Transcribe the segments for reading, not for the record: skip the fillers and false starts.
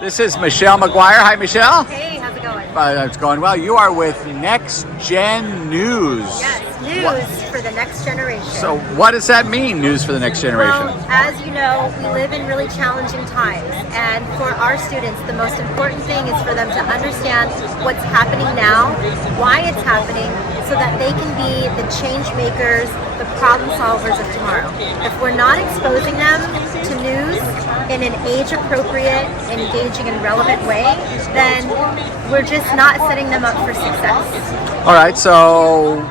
This is Michelle McGuire. Hi, Michelle. Hey, how's it going? It's going well. You are with Nextgen News. Yes, news for the next generation. So what does that mean, news for the next generation? Well, as you know, we live in really challenging times, and for our students, the most important thing is for them to understand what's happening now, why it's happening, so that they can be the change makers, the problem solvers of tomorrow. If we're not exposing them to news in an age-appropriate, engaging, and relevant way, then we're just not setting them up for success. All right, so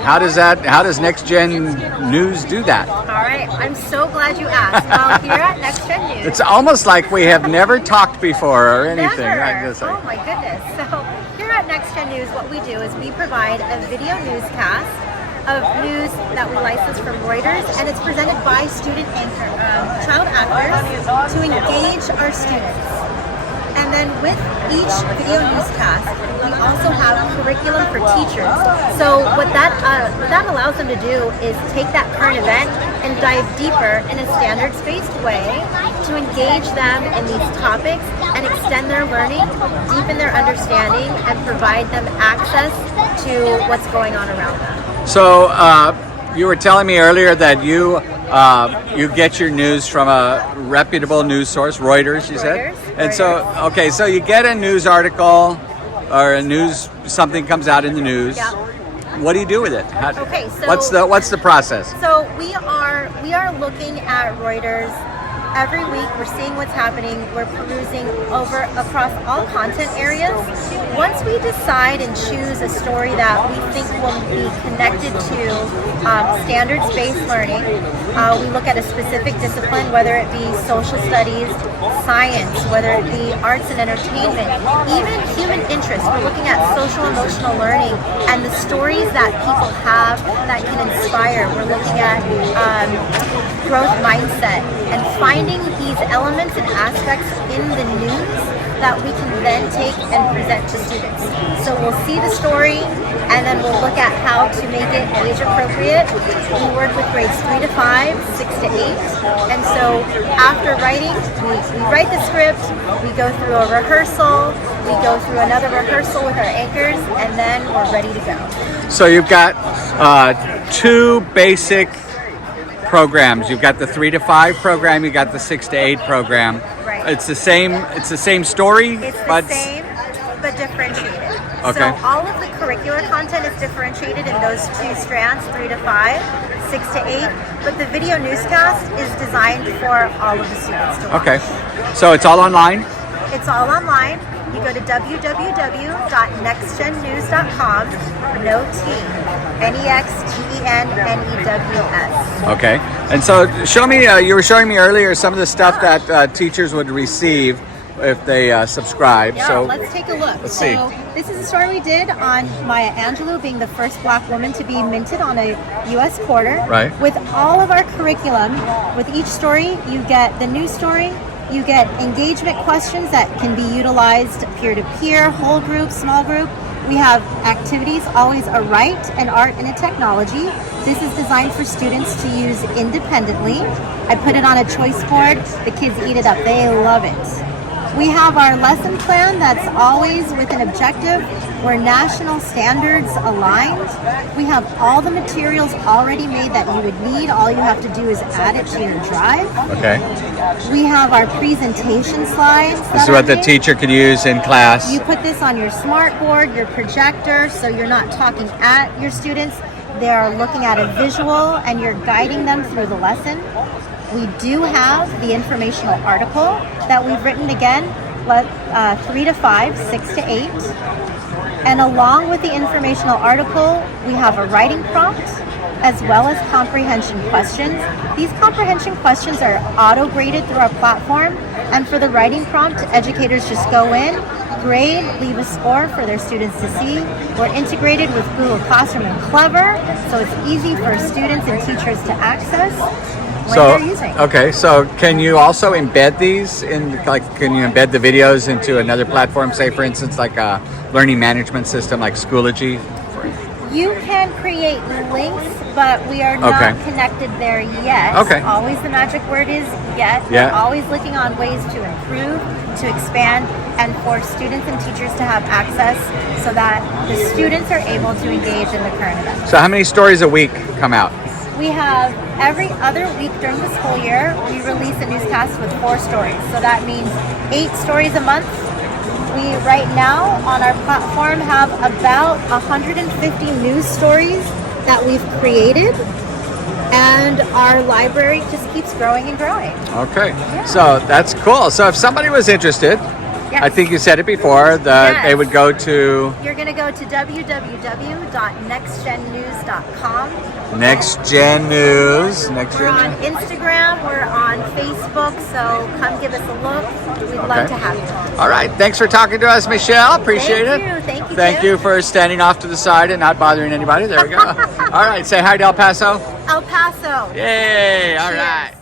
how does Nextgen News do that? All right, I'm so glad you asked. Well, here at Nextgen News, It's almost like we have never talked before or anything. never. Oh my goodness. So here at Nextgen News, what we do is we provide a video newscast of news that we license from Reuters, and it's presented by child actors to engage our students. And then with each video newscast, we also have curriculum for teachers. So what that allows them to do is take that current event and dive deeper in a standards-based way to engage them in these topics and extend their learning, deepen their understanding, and provide them access to what's going on around them. So you were telling me earlier that you get your news from a reputable news source, Reuters, you said? And so, okay, so you get a news article or something comes out in the news. Yeah. What do you do with it? Okay, so what's the process? So we are looking at Reuters every week. We're seeing what's happening. We're perusing across all content areas. Once we decide and choose a story that we think will be connected to standards-based learning, we look at a specific discipline, whether it be social studies, science, whether it be arts and entertainment, even human interest. We're looking at social emotional learning and the stories that people have that can inspire. We're looking at growth mindset and finding these elements and aspects in the news that we can then take and present to students. So we'll see the story and then we'll look at how to make it age appropriate. We work with grades 3 to 5, 6 to 8. And so after writing, we write the script, we go through a rehearsal, we go through another rehearsal with our anchors, and then we're ready to go. So you've got two basic programs. You've got the 3 to 5 program, you got the 6 to 8 program. Right. It's the same story, it's the same but differentiated. Okay. So all of the curricular content is differentiated in those two strands, 3 to 5, 6 to 8, but the video newscast is designed for all of the students to watch. Okay. So it's all online? It's all online. You go to www.nextgennews.com, no T, NEXTENNEWS. Okay. And so show me, you were showing me earlier some of the stuff that teachers would receive if they subscribe. Yeah, so let's take a look. Let's see. This is a story we did on Maya Angelou being the first Black woman to be minted on a U.S. quarter. Right. With all of our curriculum, with each story, you get the news story, you get engagement questions that can be utilized peer-to-peer, whole group, small group. We have activities, always a write, an art, and a technology. This is designed for students to use independently. I put it on a choice board. The kids eat it up. They love it. We have our lesson plan that's always with an objective. We're national standards aligned. We have all the materials already made that you would need. All you have to do is add it to your drive. Okay. We have our presentation slides. This is what the teacher could use in class. You put this on your smart board, your projector, so you're not talking at your students. They're looking at a visual and you're guiding them through the lesson. We do have the informational article that we've written again, 3 to 5, 6 to 8. And along with the informational article, we have a writing prompt as well as comprehension questions. These comprehension questions are auto-graded through our platform. And for the writing prompt, educators just go in, grade, leave a score for their students to see. We're integrated with Google Classroom and Clever, so it's easy for students and teachers to access. Okay, so can you also embed these can you embed the videos into another platform, say for instance like a learning management system like Schoology? You can create links, but we are not Okay. connected there yet. Okay. Always the magic word is yet. Yeah. We're always looking on ways to improve, to expand, and for students and teachers to have access so that the students are able to engage in the current event. So how many stories a week come out? We have every other week during the school year, we release a newscast with 4 stories. So that means 8 stories a month. We right now on our platform have about 150 news stories that we've created, and our library just keeps growing and growing. Okay, so that's cool. So if somebody was interested, Yes. I think you said it before, that Yes. they would go to You're going to go to www.nextgennews.com. Nextgen News. We're on Instagram, we're on Facebook, so come give us a look. We'd love to have you. All right, thanks for talking to us, Michelle. Appreciate Thank it. you. Thank you, Thank Jim. you for standing off to the side and not bothering anybody. There we go. All right, say hi to El Paso. El Paso. Yay, all Cheers. right.